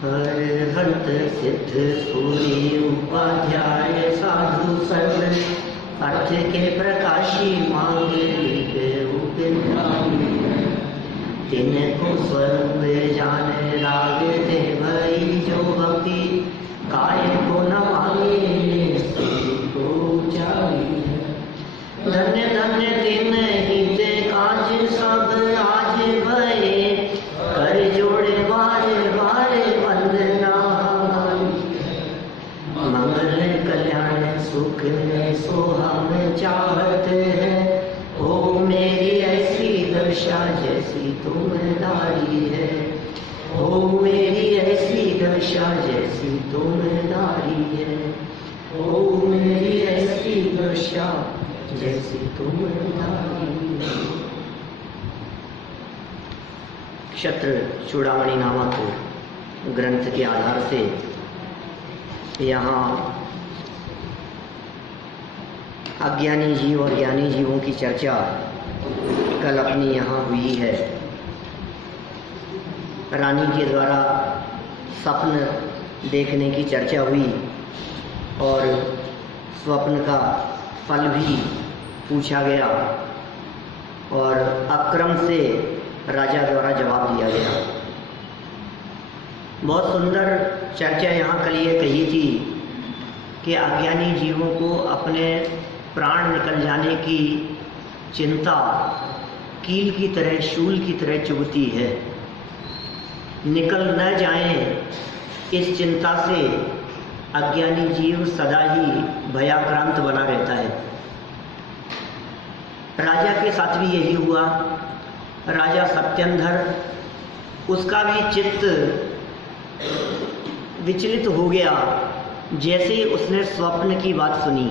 हरहत सिद्ध सूरी उपाध्याय साधु सर्व अर्थ के प्रकाशी मांगे लिखे उपध्यायी तिनको स्वरूप जान राग दे भई जो भक्ति काय को न मांगे को ऊंचाई धन्य धन्य तिन हित काज सब आज भये कर जोड़े बारे बारे वंदना मंगल कल्याण सुख में सो हम चाहते हैं। ओ मेरी ऐसी दशा जैसी तुम दारी है, ओ मेरी ऐसी दशा जैसी तुम दारी है, ओ मेरी ऐसी दशा जैसी तुम दारी है। क्षत्र चूड़ामणि नामक ग्रंथ के आधार से यहाँ अज्ञानी जीव और ज्ञानी जीवों की चर्चा कल अपनी यहाँ हुई है। रानी के द्वारा स्वप्न देखने की चर्चा हुई और स्वप्न का फल भी पूछा गया और अक्रम से राजा द्वारा जवाब दिया गया। बहुत सुंदर चर्चा यहाँ कल ये कही थी कि अज्ञानी जीवों को अपने प्राण निकल जाने की चिंता कील की तरह शूल की तरह चुभती है। निकल न जाएं इस चिंता से अज्ञानी जीव सदा ही भयाक्रांत बना रहता है। राजा के साथ भी यही हुआ। राजा सत्यंधर, उसका भी चित्त विचलित हो गया जैसे ही उसने स्वप्न की बात सुनी।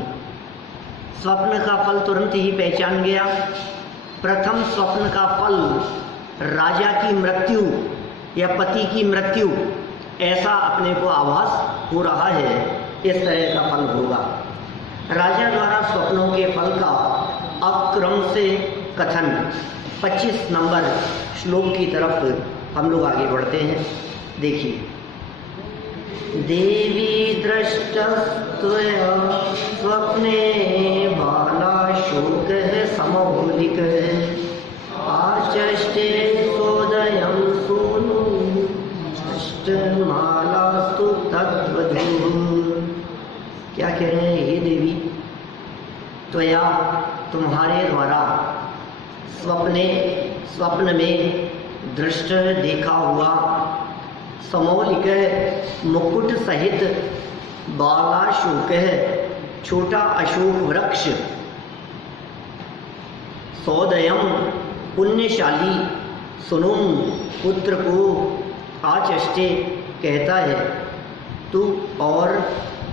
स्वप्न का फल तुरंत ही पहचान गया। प्रथम स्वप्न का फल राजा की मृत्यु या पति की मृत्यु, ऐसा अपने को आभास हो रहा है, इस तरह का फल होगा। राजा द्वारा स्वप्नों के फल का अक्रम से कथन 25 नंबर श्लोक की तरफ हम लोग आगे बढ़ते हैं। देखिए, देवी दृष्टस्त्वया स्वप्ने बालाशोक समौलिक आचष्टे सोदयं सूनु अष्टमालास्तु तद्वधू। क्या कह रहे हैं? हे देवी, त्वया तुम्हारे द्वारा स्वप्न में दृष्ट देखा हुआ समौलिक मुकुट सहित बालाशोक छोटा अशोक वृक्ष, सौदयम पुण्यशाली, सुनुम पुत्र को आचष्टे कहता है तू, और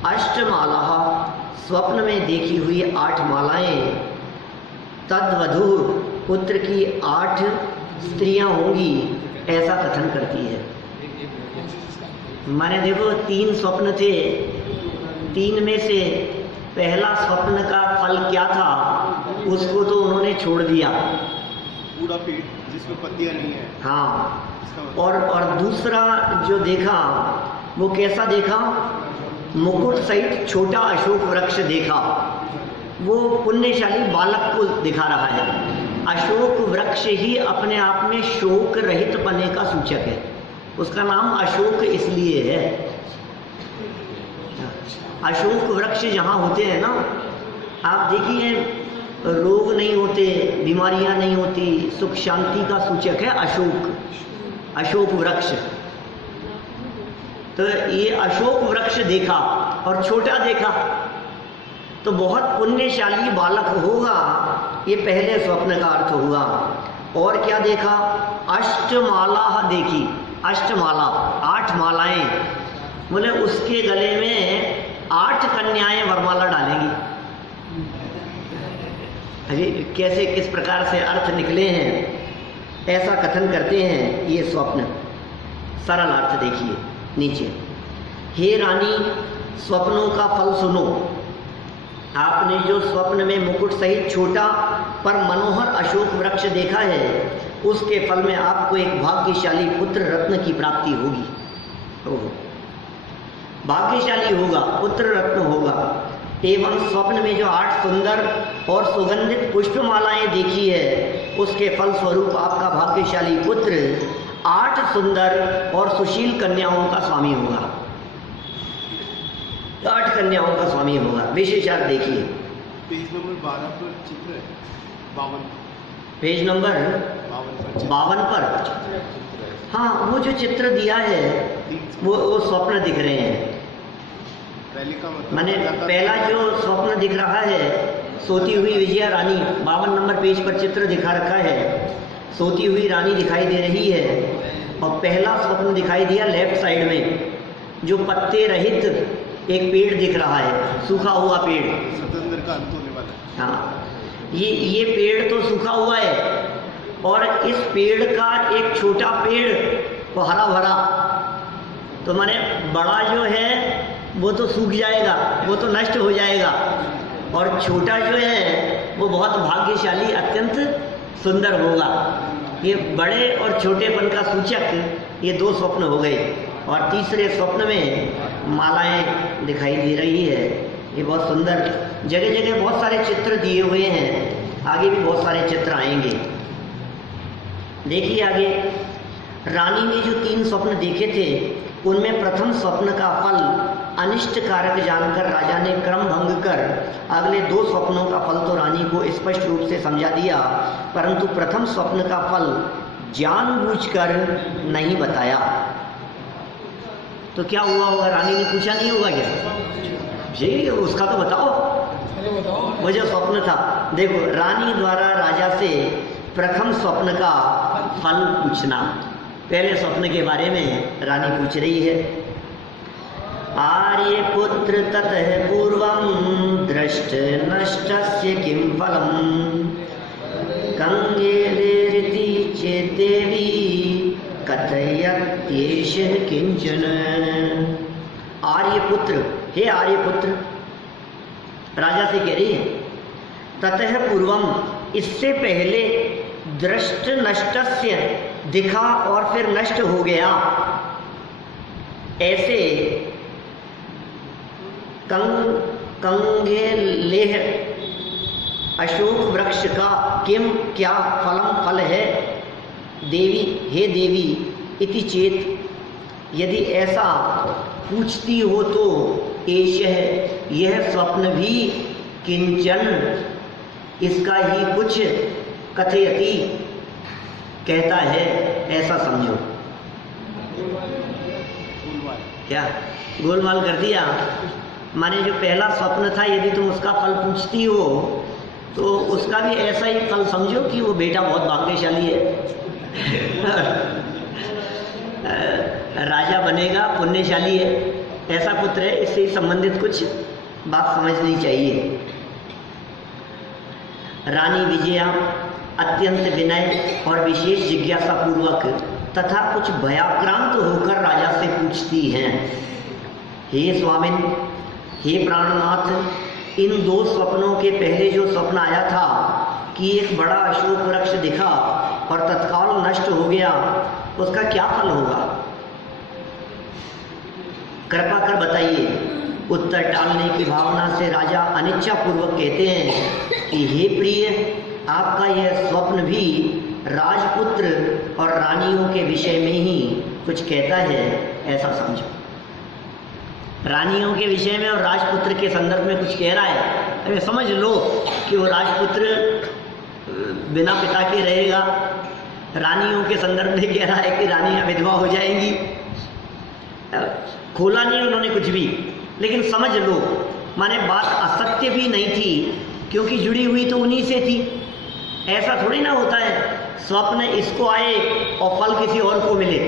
अष्टमाला स्वप्न में देखी हुई 8 मालाएं, तद्वधू पुत्र की 8 स्त्रियां होंगी, ऐसा कथन करती है। माने देखो, 3 स्वप्न थे, 3 में से पहला स्वप्न का फल क्या था उसको तो उन्होंने छोड़ दिया, पूरा पेट जिसमें पत्तियां नहीं है। हाँ, और दूसरा जो देखा वो कैसा देखा? मुकुट सहित छोटा अशोक वृक्ष देखा। वो पुण्यशाली बालक को दिखा रहा है। अशोक वृक्ष ही अपने आप में शोक रहित पने का सूचक है। उसका नाम अशोक इसलिए है। अशोक वृक्ष जहाँ होते हैं ना, आप देखिए, रोग नहीं होते, बीमारियां नहीं होती, सुख शांति का सूचक है अशोक वृक्ष। तो ये अशोक वृक्ष देखा और छोटा देखा तो बहुत पुण्यशाली बालक होगा, ये पहले स्वप्न का अर्थ हुआ। और क्या देखा? अष्टमाला देखी। अष्टमाला, 8 मालाएं, बोले उसके गले में 8 कन्याएं वरमाला डालेंगी। अरे कैसे, किस प्रकार से अर्थ निकले हैं, ऐसा कथन करते हैं ये स्वप्न। सरल अर्थ देखिए नीचे। हे रानी, स्वप्नों का फल सुनो। आपने जो स्वप्न में मुकुट सहित छोटा पर मनोहर अशोक वृक्ष देखा है, उसके फल में आपको एक भाग्यशाली पुत्र रत्न की प्राप्ति होगी। ओहो। भाग्यशाली होगा, पुत्र रत्न होगा। एवं स्वप्न में जो 8 सुंदर और सुगंधित पुष्पमालाएं देखी है, उसके फल स्वरूप आपका भाग्यशाली पुत्र 8 सुंदर और सुशील कन्याओं का स्वामी होगा। 8 कन्याओं का स्वामी होगा। विशेषार्थ देखिए, पेज नंबर 12 पर चित्र है, 52 पेज नंबर 52 पर। हाँ, वो जो चित्र दिया है वो स्वप्न दिख रहे हैं। पहले का मतलब मैंने पहला जो स्वप्न दिख रहा है, सोती हुई विजया रानी, 52 नंबर पेज पर चित्र दिखा रखा है। सोती हुई रानी दिखाई दे रही है। और पहला स्वप्न दिखाई दिया लेफ्ट साइड में, जो पत्ते रहित एक पेड़ दिख रहा है, सूखा हुआ पेड़। सतंदर का अंत होने वाला है। हाँ, ये पेड़ तो सूखा हुआ है, और इस पेड़ का एक छोटा पेड़ वो हरा भरा, तो माने बड़ा जो है वो तो सूख जाएगा, वो तो नष्ट हो जाएगा, और छोटा जो है वो बहुत भाग्यशाली, अत्यंत सुंदर होगा। ये बड़े और छोटेपन का सूचक ये 2 स्वप्न हो गए। और तीसरे स्वप्न में मालाएं दिखाई दे रही है। ये बहुत सुंदर, जगह जगह बहुत सारे चित्र दिए हुए हैं, आगे भी बहुत सारे चित्र आएंगे। देखिए आगे, रानी ने जो 3 स्वप्न देखे थे, उनमें प्रथम स्वप्न का फल अनिष्ट कारक जानकर राजा ने क्रम भंग कर अगले 2 स्वप्नों का फल तो रानी को स्पष्ट रूप से समझा दिया, परंतु प्रथम स्वप्न का फल जानबूझकर नहीं बताया। तो क्या हुआ होगा? रानी ने पूछा नहीं होगा क्या, जी उसका तो बताओ, वो जो स्वप्न था। देखो, रानी द्वारा राजा से प्रथम स्वप्न का फल पूछना, पहले स्वप्न के बारे में रानी पूछ रही है। आर्य पुत्र ततः पूर्वं दृष्ट नष्टस्य किं फलम् कंगेलेरिति चेदेवी कथयत्येष किंचन। आर्यपुत्र, हे आर्यपुत्र, राजा से कह रही है, ततः पूर्वम, इससे पहले, दृष्ट नष्टस्य, दिखा और फिर नष्ट हो गया, ऐसे कंगेलेह अशोक वृक्ष का किम, क्या, फलम, फल है, देवी, हे देवी, इति चेत, यदि ऐसा पूछती हो तो, एष, यह स्वप्न भी, किंचन, इसका ही कुछ, कथयति, कहता है, ऐसा समझो। क्या गोलमाल कर दिया? माने जो पहला स्वप्न था, यदि तुम उसका फल पूछती हो तो उसका भी ऐसा ही फल समझो कि वो बेटा बहुत भाग्यशाली है, राजा बनेगा, पुण्यशाली है, ऐसा पुत्र है। इससे संबंधित कुछ बात समझनी चाहिए। रानी विजया अत्यंत विनय और विशेष जिज्ञासा पूर्वक तथा कुछ भयाक्रांत होकर राजा से पूछती हैं, हे स्वामिन, हे प्राणनाथ, इन 2 स्वप्नों के पहले जो स्वप्न आया था कि एक बड़ा अशोक वृक्ष दिखा और तत्काल नष्ट हो गया, उसका क्या फल होगा? कृपा कर बताइए। उत्तर टालने की भावना से राजा अनिच्छा पूर्वक कहते हैं कि हे प्रिय, आपका यह स्वप्न भी राजपुत्र और रानियों के विषय में ही कुछ कहता है, ऐसा समझो। रानियों के विषय में और राजपुत्र के संदर्भ में कुछ कह रहा है, अरे समझ लो कि वो राजपुत्र बिना पिता के रहेगा, रानियों के संदर्भ में कह रहा है कि रानियां विधवा हो जाएंगी। खोला नहीं उन्होंने कुछ भी, लेकिन समझ लो, माने बात असत्य भी नहीं थी, क्योंकि जुड़ी हुई तो उन्हीं से थी। ऐसा थोड़ी ना होता है स्वप्न इसको आए और फल किसी और को मिले,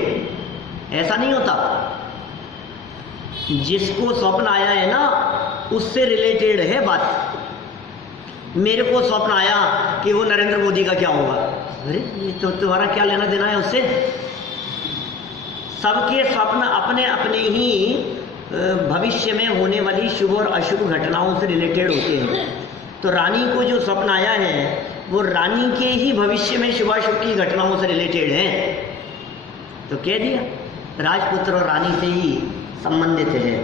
ऐसा नहीं होता। जिसको स्वप्न आया है ना, उससे रिलेटेड है बात। मेरे को स्वप्न आया कि वो नरेंद्र मोदी का क्या होगा, अरे ये तो तुम्हारा क्या लेना देना है उससे? सबके स्वप्न अपने अपने ही भविष्य में होने वाली शुभ और अशुभ घटनाओं से रिलेटेड होते हैं। तो रानी को जो स्वप्न आया है वो रानी के ही भविष्य में शुभाशुभ की घटनाओं से रिलेटेड है, तो कह दिया। राजपुत्र और रानी से ही संबंधित है।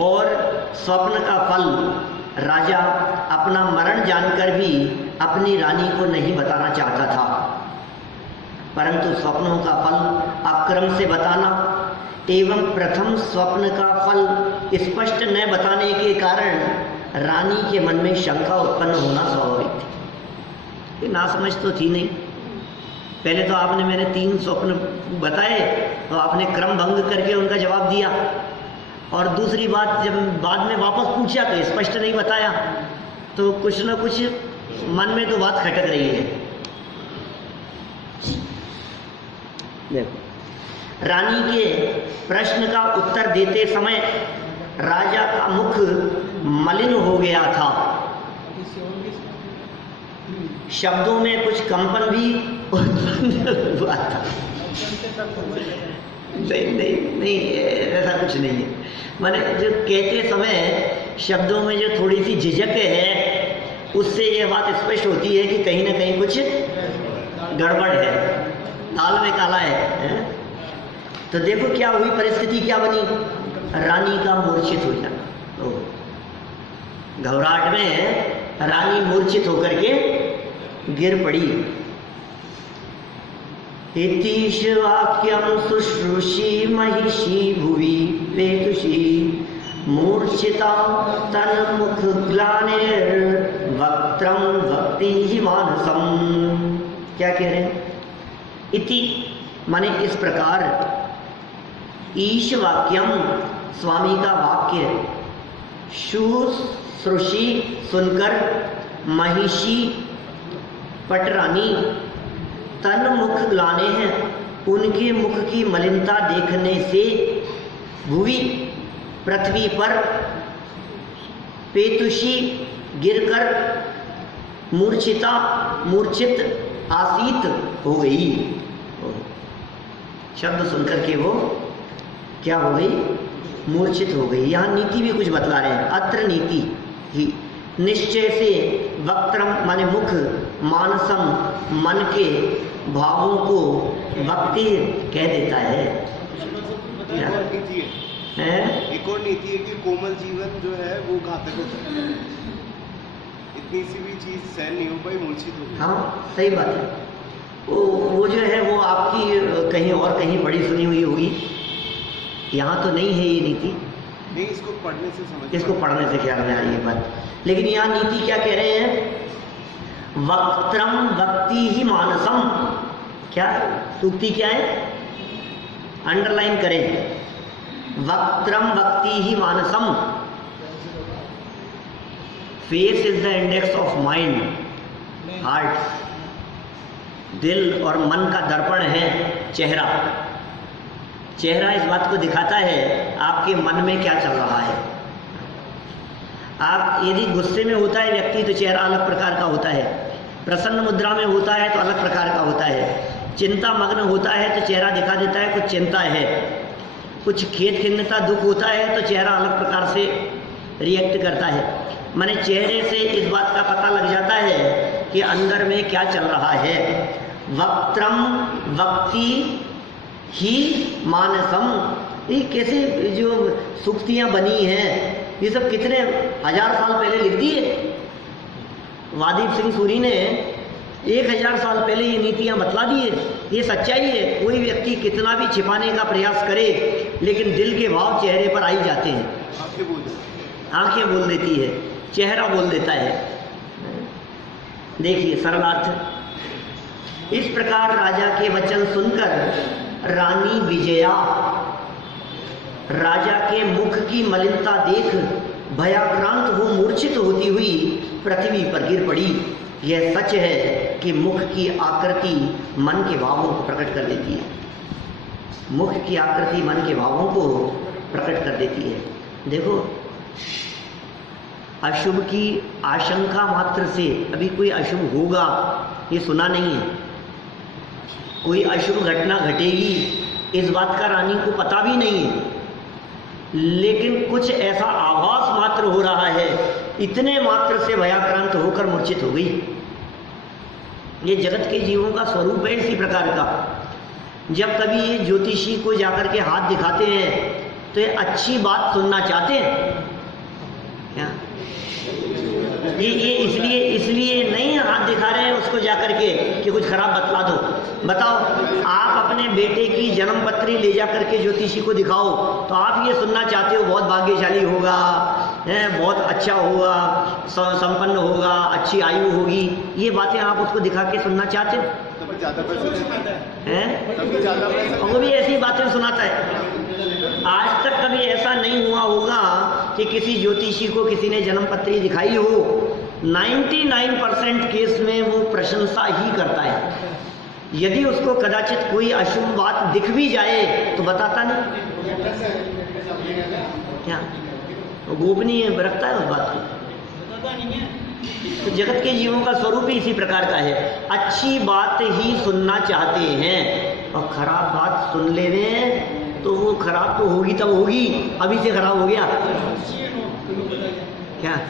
और स्वप्न का फल राजा अपना मरण जानकर भी अपनी रानी को नहीं बताना चाहता था, परंतु स्वप्नों का फल अक्रम से बताना एवं प्रथम स्वप्न का फल स्पष्ट न बताने के कारण रानी के मन में शंका उत्पन्न होना स्वाभाविक थी। ये नासमझ तो थी नहीं। पहले तो आपने मैंने 3 स्वप्न बताए तो आपने क्रम भंग करके उनका जवाब दिया, और दूसरी बात जब बाद में वापस पूछा तो स्पष्ट नहीं बताया, तो कुछ न कुछ मन में तो बात खटक रही है। देखो, रानी के प्रश्न का उत्तर देते समय राजा का मुख मलिन हो गया था, शब्दों में कुछ कंपन भी उत्पन्न हुआ था। नहीं, ऐसा कुछ नहीं है। माने जो कहते समय शब्दों में जो थोड़ी सी झिझक है, उससे ये बात स्पष्ट होती है कि कहीं ना कहीं कुछ गड़बड़ है, दाल में काला है? तो देखो क्या हुई, परिस्थिति क्या बनी, रानी का मूर्छित हो जाना। घबराहट में रानी मूर्छित होकर के गिर पड़ी। इतीश वाक्यम शुश्रूषि महिषी भुवि पेतुषी मूर्छिता तन मुख ग्लानिर् वक्त्रम भक्ति मानसम। क्या कह रहे हैं? इति माने इस प्रकार, ईश वाक्यम स्वामी का वाक्य, शुश्रूषि सुनकर, महिषी पटरानी, तन मुख ग्लाने हैं उनके मुख की मलिनता देखने से, भुवि पृथ्वी पर, पेतुषी गिरकर, मूर्छिता मूर्छित आसीत हो गई। शब्द सुनकर के वो क्या हो गई? मूर्छित हो गई। यहाँ नीति भी कुछ बतला रहे हैं। अत्र नीति ही निश्चय से, वक्त्रम माने मुख, मानसम मन के भावों को भक्ति कह देता है। एक और नीति है कि कोमल जीवन जो है वो घातक होता है। इतनी सी भी चीज सहन नहीं हो पाई, मूर्छित हो गई। हाँ, सही बात है। वो जो है वो आपकी कहीं और कहीं बड़ी सुनी हुई होगी, यहाँ तो नहीं है ये नीति। नहीं, इसको पढ़ने से समझ, इसको पढ़ने से ख्याल में आ रही है बात। लेकिन यहाँ नीति क्या कह रहे हैं? वक्त्रम भक्ति ही मानसम। क्या सूक्ति क्या है? अंडरलाइन करें, वक्त्रम भक्ति ही मानसम। Face is the index of mind, heart, दिल और मन का दर्पण है चेहरा। चेहरा इस बात को दिखाता है आपके मन में क्या चल रहा है। आप यदि गुस्से में होता है व्यक्ति तो चेहरा अलग प्रकार का होता है, प्रसन्न मुद्रा में होता है तो अलग प्रकार का होता है, चिंता मग्न होता है तो चेहरा दिखा देता है कुछ चिंता है, कुछ खेद खिन्नता दुख होता है तो चेहरा अलग प्रकार से रिएक्ट करता है। माने चेहरे से इस बात का पता लग जाता है कि अंदर में क्या चल रहा है। वक्त्रम वक्ति ही मानसम, ये कैसे जो सूक्तियाँ बनी हैं ये सब कितने हजार साल पहले लिख दिए। वादीप सिंह सूरी ने 1000 साल पहले ये नीतियाँ बतला दी है। ये सच्चाई है। कोई व्यक्ति कितना भी छिपाने का प्रयास करे लेकिन दिल के भाव चेहरे पर आ ही जाते हैं। आंखें बोल देती है, चेहरा बोल देता है। देखिए सरलार्थ, इस प्रकार राजा के वचन सुनकर रानी विजया राजा के मुख की मलिनता देख भयाक्रांत हो मूर्छित होती हुई पृथ्वी पर गिर पड़ी। यह सच है कि मुख की आकृति मन के भावों को प्रकट कर देती है। मुख की आकृति मन के भावों को प्रकट कर देती है। देखो, अशुभ की आशंका मात्र से, अभी कोई अशुभ होगा ये सुना नहीं है, कोई अशुभ घटना घटेगी इस बात का रानी को पता भी नहीं है, लेकिन कुछ ऐसा आभास मात्र हो रहा है, इतने मात्र से भयाक्रांत होकर मूर्छित हो गई। ये जगत के जीवों का स्वरूप है इसी प्रकार का। जब कभी ये ज्योतिषी को जाकर के हाथ दिखाते हैं तो ये अच्छी बात सुनना चाहते हैं क्या? ये इसलिए नहीं हाथ दिखा रहे हैं उसको जाकर के कि कुछ खराब बतला दो। बताओ, आप अपने बेटे की जन्म पत्री ले जाकर के ज्योतिषी को दिखाओ तो आप ये सुनना चाहते हो बहुत भाग्यशाली होगा, बहुत अच्छा होगा, संपन्न होगा, अच्छी आयु होगी, ये बातें आप उसको दिखा के सुनना चाहते हो? तभी ज़्यादा पैसे देता हैं? तभी ज़्यादा पैसे वो भी ऐसी बातें सुनाता है। आज तक कभी ऐसा नहीं हुआ होगा कि किसी ज्योतिषी को किसी ने जन्म पत्री दिखाई हो। 99% केस में वो प्रशंसा ही करता है। यदि उसको कदाचित कोई अशुभ बात दिख भी जाए तो बताता नहीं क्या, वो गोपनीय रखता है उस बात को। तो जगत के जीवों का स्वरूप ही इसी प्रकार का है, अच्छी बात ही सुनना चाहते हैं और खराब बात सुन लेवे तो वो खराब तो होगी तब होगी, अभी से खराब हो गया क्या?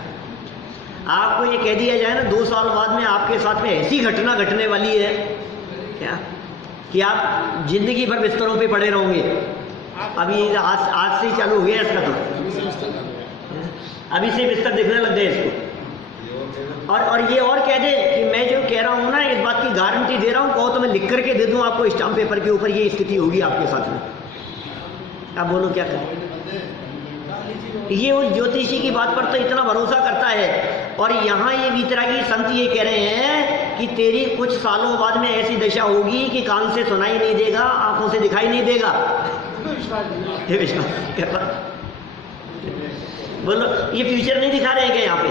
आपको ये कह दिया जाए ना 2 साल बाद में आपके साथ में ऐसी घटना घटने वाली है क्या कि आप जिंदगी भर बिस्तरों पे पड़े रहोगे। अभी आज से ही चालू हो गया इसका, तो अभी से बिस्तर दिखने लग गए इसको। और ये और कह दे कि मैं जो कह रहा हूँ ना इस बात की गारंटी दे रहा हूँ, कहो तो मैं लिख करके दे दूँ आपको स्टाम्प पेपर के ऊपर, ये स्थिति होगी आपके साथ में। अब बोलो क्या करें? ये उस ज्योतिषी की बात पर तो इतना भरोसा करता है, और यहाँ ये वीतरागी संत ये कह रहे हैं कि तेरी कुछ सालों बाद में ऐसी दशा होगी कि कान से सुनाई नहीं देगा, आंखों से दिखाई नहीं देगा। ये विश्वास कर रहा, बोलो ये फ्यूचर नहीं दिखा रहे हैं क्या? यहाँ पे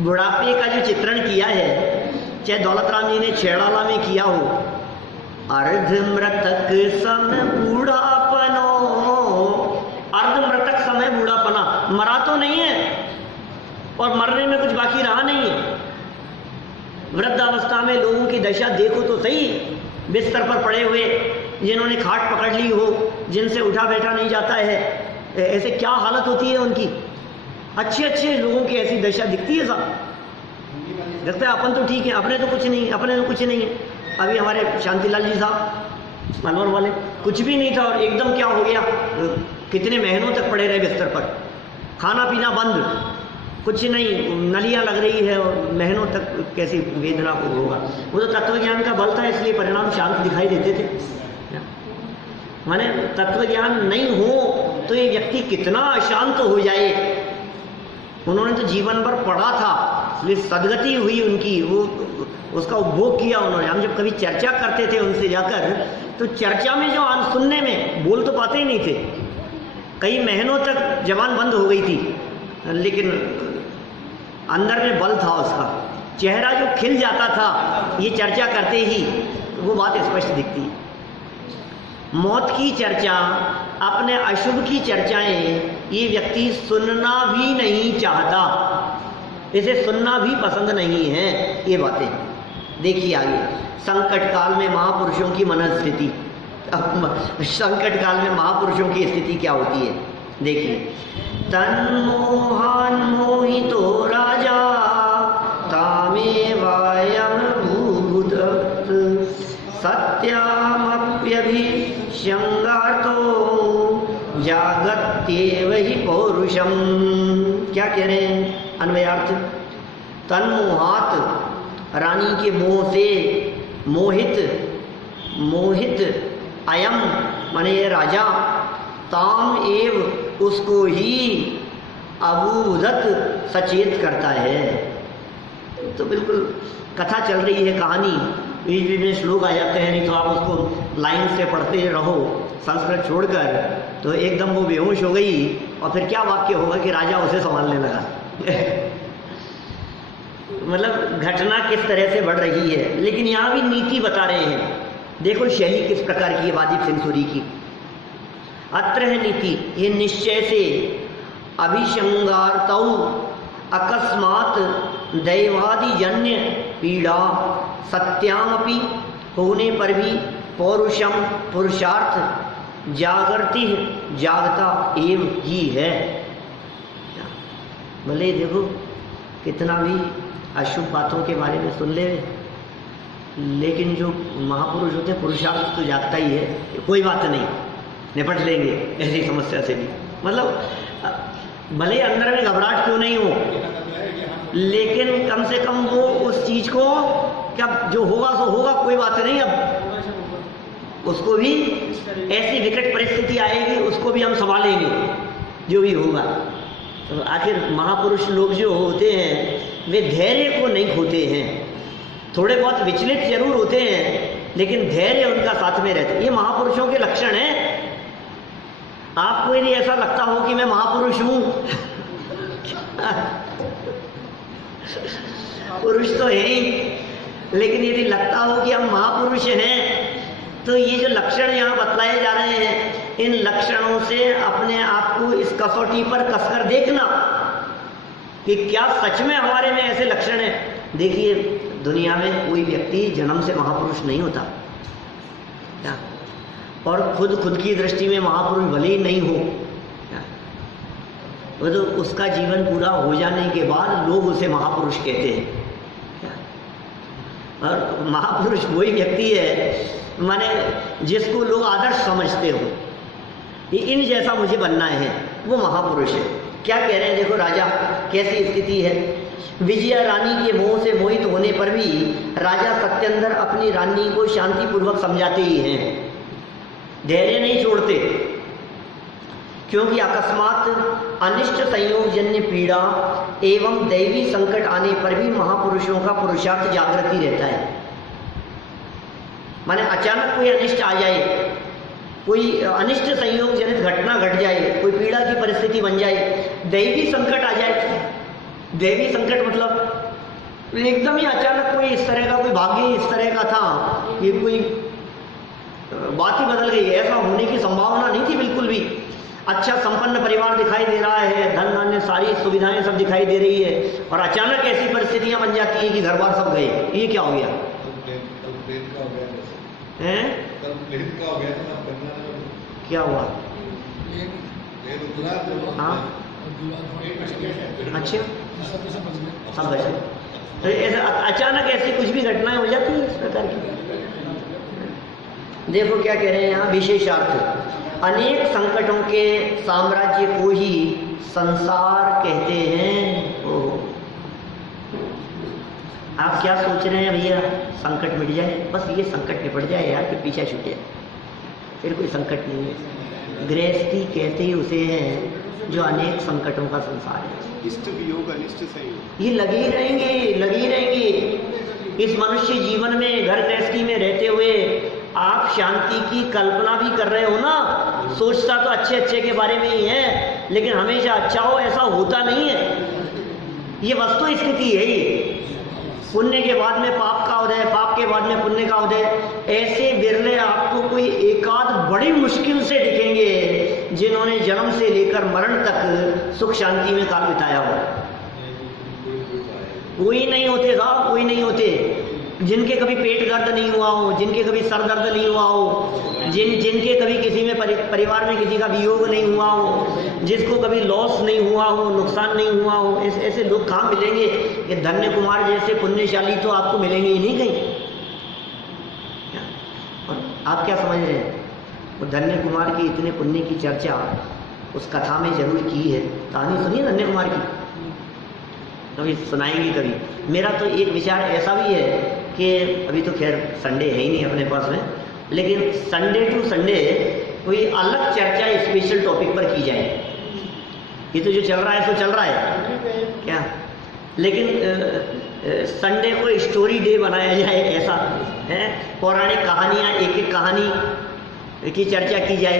बुढ़ापे का जो चित्रण किया है, चाहे दौलत राम जी ने छेड़ाला में किया हो, अर्ध मृतक समय बूढ़ापनो, अर्ध मृतक समय बूढ़ापना, मरा तो नहीं है और मरने में कुछ बाकी रहा नहीं है। वृद्धावस्था में लोगों की दशा देखो तो सही, बिस्तर पर पड़े हुए, जिन्होंने खाट पकड़ ली हो, जिनसे उठा बैठा नहीं जाता है, ऐसे क्या हालत होती है उनकी। अच्छे अच्छे लोगों की ऐसी दशा दिखती है साहब, लगता है अपन तो ठीक है, अपने तो कुछ नहीं, अपने तो कुछ नहीं है। अभी हमारे शांतिलाल जी साहब मनोहर वाले, कुछ भी नहीं था और एकदम क्या हो गया, कितने महीनों तक पड़े रहे बिस्तर पर, खाना पीना बंद, कुछ नहीं, नलियाँ लग रही है और महीनों तक कैसी वेदना को होगा। वो तो तत्व ज्ञान का बल था, इसलिए परिणाम शांत दिखाई देते थे। माने तत्व ज्ञान नहीं हो तो ये व्यक्ति कितना अशांत हो जाए। उन्होंने तो जीवन भर पढ़ा था, इसलिए सदगति हुई उनकी, वो उसका उपभोग किया उन्होंने। हम जब कभी चर्चा करते थे उनसे जाकर, तो चर्चा में जो सुनने में बोल तो पाते ही नहीं थे, कई महीनों तक जबान बंद हो गई थी, लेकिन अंदर में बल था उसका, चेहरा जो खिल जाता था ये चर्चा करते ही, वो बात स्पष्ट दिखती है। मौत की चर्चा, अपने अशुभ की चर्चाएं ये व्यक्ति सुनना भी नहीं चाहता, इसे सुनना भी पसंद नहीं है। ये बातें देखिए आगे, संकट काल में महापुरुषों की मनस्थिति। अब संकट काल में महापुरुषों की स्थिति क्या होती है देखिए। तन्मोहान मोहितो राजा तामेवायं भूत सत्यामप्यभिशंगातो जागत्येव हि पौरुषम। क्या कह रहे हैं अन्वयार्थ? तन्मोहात, रानी के मोह से मोहित अयम माने ये राजा, ताम एव उसको ही अबूदत सचेत करता है। तो बिल्कुल कथा चल रही है, कहानी, बीच बीच में श्लोक आ जाते हैं, नहीं तो आप उसको लाइन से पढ़ते रहो संस्कृत छोड़कर, तो एकदम वो बेहोश हो गई और फिर क्या वाक्य होगा कि राजा उसे संभालने लगा। मतलब घटना किस तरह से बढ़ रही है, लेकिन यहाँ भी नीति बता रहे हैं। देखो शैली किस प्रकार की है वाजिब सिंह सूरी की। अत्र है नीति, ये निश्चय से अभिशंगार्तौ अकस्मात दैवादिजन्य पीड़ा सत्यामपि होने पर भी पौरुषम पुरुषार्थ जागृति जागता एव ही है। भले देखो कितना भी अशुभ बातों के बारे में सुन ले, लेकिन जो महापुरुष होते हैं पुरुषार्थ तो जागता ही है, कोई बात नहीं, निपट लेंगे ऐसी समस्या से भी। मतलब भले अंदर में घबराहट क्यों नहीं हो, लेकिन कम से कम वो उस चीज को क्या जो होगा सो होगा, कोई बात नहीं, अब उसको भी ऐसी विकट परिस्थिति आएगी उसको भी हम संभालेंगे जो भी होगा। तो आखिर महापुरुष लोग जो होते हैं वे धैर्य को नहीं खोते हैं, थोड़े बहुत विचलित जरूर होते हैं लेकिन धैर्य उनका साथ में रहता है। ये महापुरुषों के लक्षण हैं। आपको यदि ऐसा लगता हो कि मैं महापुरुष हूं पुरुष तो है ही, लेकिन यदि लगता हो कि हम महापुरुष हैं तो ये जो लक्षण यहाँ बतलाए जा रहे हैं, इन लक्षणों से अपने आप को इस कसौटी पर कसकर देखना कि क्या सच में हमारे में ऐसे लक्षण हैं। देखिए दुनिया में कोई व्यक्ति जन्म से महापुरुष नहीं होता क्या? और खुद की दृष्टि में महापुरुष भले ही नहीं हो क्या? वो तो उसका जीवन पूरा हो जाने के बाद लोग उसे महापुरुष कहते हैं क्या? और महापुरुष वही व्यक्ति है माने जिसको लोग आदर्श समझते हो, ये इन जैसा मुझे बनना है, वो महापुरुष है। क्या कह रहे हैं देखो राजा कैसी स्थिति है। विजया रानी के मोह से मोहित होने पर भी राजा सत्येंद्र अपनी रानी को शांतिपूर्वक समझाते ही हैं, धैर्य नहीं छोड़ते, क्योंकि अकस्मात अनिष्ट संयोग जन्य पीड़ा एवं दैवी संकट आने पर भी महापुरुषों का पुरुषार्थ जागृत ही रहता है। माने अचानक कोई अनिष्ट आ जाए, कोई अनिष्ट संयोग जनित घटना घट जाए, कोई पीड़ा की परिस्थिति बन जाए, दैवी संकट आ जाए। दैवी संकट मतलब एकदम ही अचानक कोई इस तरह का, कोई भाग्य इस तरह का था, ये कोई बात ही बदल गई, ऐसा होने की संभावना नहीं थी बिल्कुल भी। अच्छा संपन्न परिवार दिखाई दे रहा है, धन धान्य सारी सुविधाएं सब दिखाई दे रही है, और अचानक ऐसी परिस्थितियां बन जाती हैं कि घर बार सब गए। ये क्या हो गया हैं? क्या हुआ? हाँ अच्छा सब बचे। ऐसा अचानक ऐसी कुछ भी घटनाएं हो जाती हैं इस प्रकार की। देखो क्या कह रहे हैं यहाँ, विशेषार्थ अनेक संकटों के साम्राज्य को ही संसार कहते हैं। ओह, आप क्या सोच रहे हैं भैया? संकट मिट जाए, बस ये संकट निपट जाए यार, फिर पीछा छूट जाए, फिर कोई संकट नहीं है। गृहस्थी कहते ही उसे हैं जो अनेक संकटों का संसार है। इष्ट वियोग अनिष्ट संयोग ये लगे ही रहेंगे। इस मनुष्य जीवन में घर गृहस्थी में रहते हुए आप शांति की कल्पना भी कर रहे हो ना, सोचता तो अच्छे के बारे में ही है, लेकिन हमेशा अच्छा हो ऐसा होता नहीं है। ये वस्तु स्थिति है। ये पुण्य के बाद में पाप का उदय, पाप के बाद में पुण्य का उदय, ऐसे बिरले आपको कोई एकाध बड़ी मुश्किल से दिखेंगे जिन्होंने जन्म से लेकर मरण तक सुख शांति में काल बिताया हुआ। कोई नहीं होते साहब, कोई नहीं होते जिनके कभी पेट दर्द नहीं हुआ हो, जिनके कभी सर दर्द नहीं हुआ हो, जिनके कभी किसी में परिवार में किसी का वियोग नहीं हुआ हो, जिसको कभी लॉस नहीं हुआ हो, नुकसान नहीं हुआ हो, ऐसे लोग कहाँ मिलेंगे? ये धन्य कुमार जैसे पुण्यशाली तो आपको मिलेंगे ही नहीं कहीं। और आप क्या समझ रहे हैं? वो धन्य कुमार की इतने पुण्य की चर्चा उस कथा में जरूर की है। कहानी सुनिए धन्य कुमार की, कभी सुनाएंगे कभी। मेरा तो एक विचार ऐसा भी है कि अभी तो खैर संडे है ही नहीं अपने पास में, लेकिन संडे टू संडे कोई अलग चर्चा स्पेशल टॉपिक पर की जाए। ये तो जो चल रहा है सो चल रहा है क्या, लेकिन संडे को स्टोरी डे बनाया जाए, ऐसा है। पौराणिक कहानियाँ, एक कहानी की चर्चा की जाए।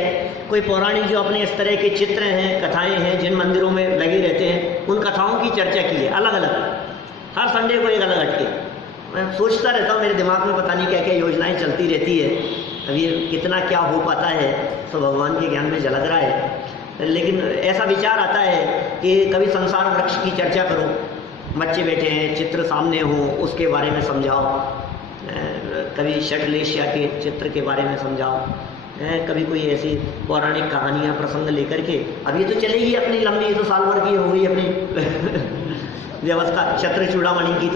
कोई पौराणिक जो अपने इस तरह के चित्र हैं, कथाएं हैं, जिन मंदिरों में लगे रहते हैं, उन कथाओं की चर्चा की है अलग अलग, हर संडे को एक अलग हटके। मैं सोचता रहता हूँ, मेरे दिमाग में पता नहीं क्या क्या योजनाएं चलती रहती है। अब ये कितना क्या हो पाता है तो भगवान के ज्ञान में झलक रहा है, लेकिन ऐसा विचार आता है कि कभी संसार वृक्ष की चर्चा करो, बच्चे बैठे हैं, चित्र सामने हो, उसके बारे में समझाओ। कभी षटलेश्या के चित्र के बारे में समझाओ, कभी कोई ऐसी पौराणिक कहानियाँ प्रसंग लेकर के। अब ये तो चलेगी अपनी लंबी, ये तो साल भर की हो गई अपनी व्यवस्था, छत्र चूड़ामणि की।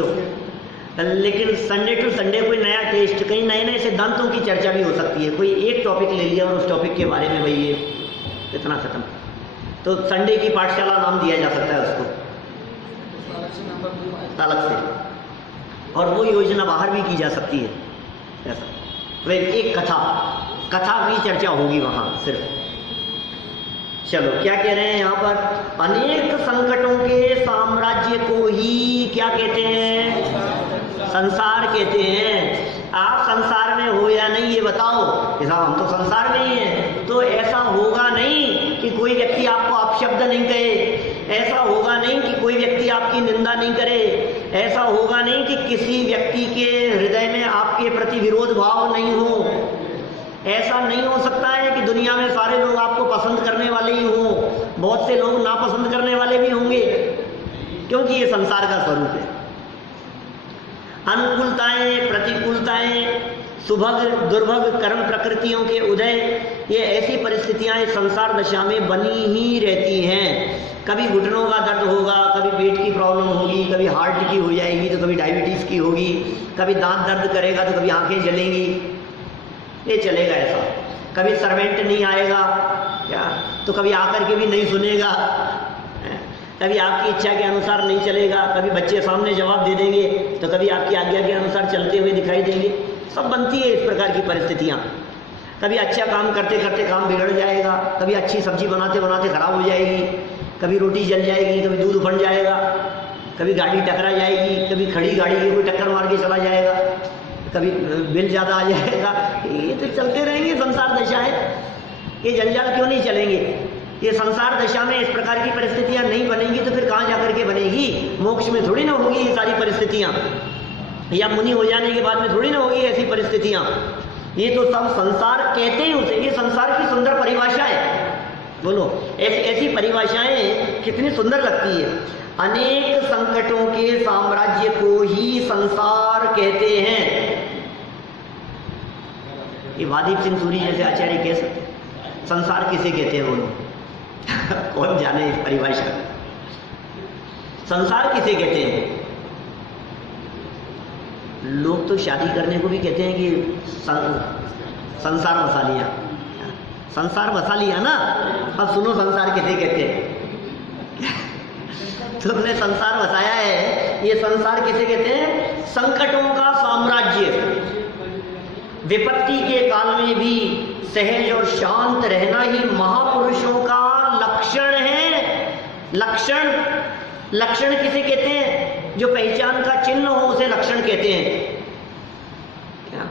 लेकिन संडे टू संडे कोई नया टेस्ट, कहीं नए नए सिद्धांतों की चर्चा भी हो सकती है। कोई एक टॉपिक ले लिया और उस टॉपिक के बारे में भाई ये इतना खत्म, तो संडे की पाठशाला नाम दिया जा सकता है उसको अलग से, और वो योजना बाहर भी की जा सकती है ऐसा। वे एक कथा की चर्चा होगी वहाँ सिर्फ। चलो क्या कह रहे हैं यहाँ पर, अनेक संकटों के साम्राज्य को ही क्या कहते हैं, संसार कहते हैं। आप संसार में हो या नहीं ये बताओ, कि साहब हम तो संसार में ही हैं। तो ऐसा होगा नहीं कि कोई व्यक्ति आपको अपशब्द नहीं कहे, ऐसा होगा नहीं कि कोई व्यक्ति आपकी निंदा नहीं करे, ऐसा होगा नहीं कि किसी व्यक्ति के हृदय में आपके प्रति विरोध भाव नहीं हो, ऐसा नहीं हो सकता है कि दुनिया में सारे लोग आपको पसंद करने वाले ही हों, बहुत से लोग नापसंद करने वाले भी होंगे, क्योंकि ये संसार का स्वरूप है। अनुकूलताएं, प्रतिकूलताएं, सुभग दुर्भग कर्म प्रकृतियों के उदय, ये ऐसी परिस्थितियां इस संसार दशा में बनी ही रहती हैं। कभी घुटनों का दर्द होगा, कभी पेट की प्रॉब्लम होगी, कभी हार्ट की हो जाएगी तो कभी डायबिटीज की होगी, कभी दांत दर्द करेगा तो कभी आंखें जलेंगी, ये चलेगा ऐसा। कभी सर्वेंट नहीं आएगा क्या, तो कभी आकर के भी नहीं सुनेगा, कभी आपकी इच्छा के अनुसार नहीं चलेगा, कभी बच्चे सामने जवाब दे देंगे तो कभी आपकी आज्ञा के अनुसार चलते हुए दिखाई देंगे। सब बनती है इस प्रकार की परिस्थितियाँ। कभी अच्छा काम करते करते काम बिगड़ जाएगा, कभी अच्छी सब्जी बनाते बनाते खराब हो जाएगी, कभी रोटी जल जाएगी, कभी दूध उफंड जाएगा, कभी गाड़ी टकरा जाएगी, कभी खड़ी गाड़ी की कोई टक्कर मार के चला जाएगा, कभी बिल ज़्यादा आ जाएगा। ये तो चलते रहेंगे, संसार दशा है, ये जंजाल क्यों नहीं चलेंगे। ये संसार दशा में इस प्रकार की परिस्थितियां नहीं बनेंगी तो फिर कहाँ जाकर के बनेगी, मोक्ष में थोड़ी ना होगी ये सारी परिस्थितियां, या मुनि हो जाने के बाद में थोड़ी ना होगी ऐसी परिस्थितियां। ये तो सब संसार कहते हैं उसे, ये संसार की सुंदर परिभाषा है। बोलो ऐसी परिभाषाएं कितनी सुंदर लगती है। अनेक संकटों के साम्राज्य को ही संसार कहते हैं। ये वादीप सिंह सूरी जैसे आचार्य कह सकते, संसार किसे कहते हैं बोलो कौन जाने इस परिभाषा, संसार किसे कहते हैं। लोग तो शादी करने को भी कहते हैं कि संसार बसा लिया, संसार बसा लिया ना। अब सुनो संसार किसे कहते हैं तुमने संसार बसाया है, ये संसार किसे कहते हैं, संकटों का साम्राज्य। विपत्ति के काल में भी सहज और शांत रहना ही महापुरुषों का लक्षण है। लक्षण किसे कहते हैं, जो पहचान का चिन्ह हो उसे लक्षण कहते हैं। क्या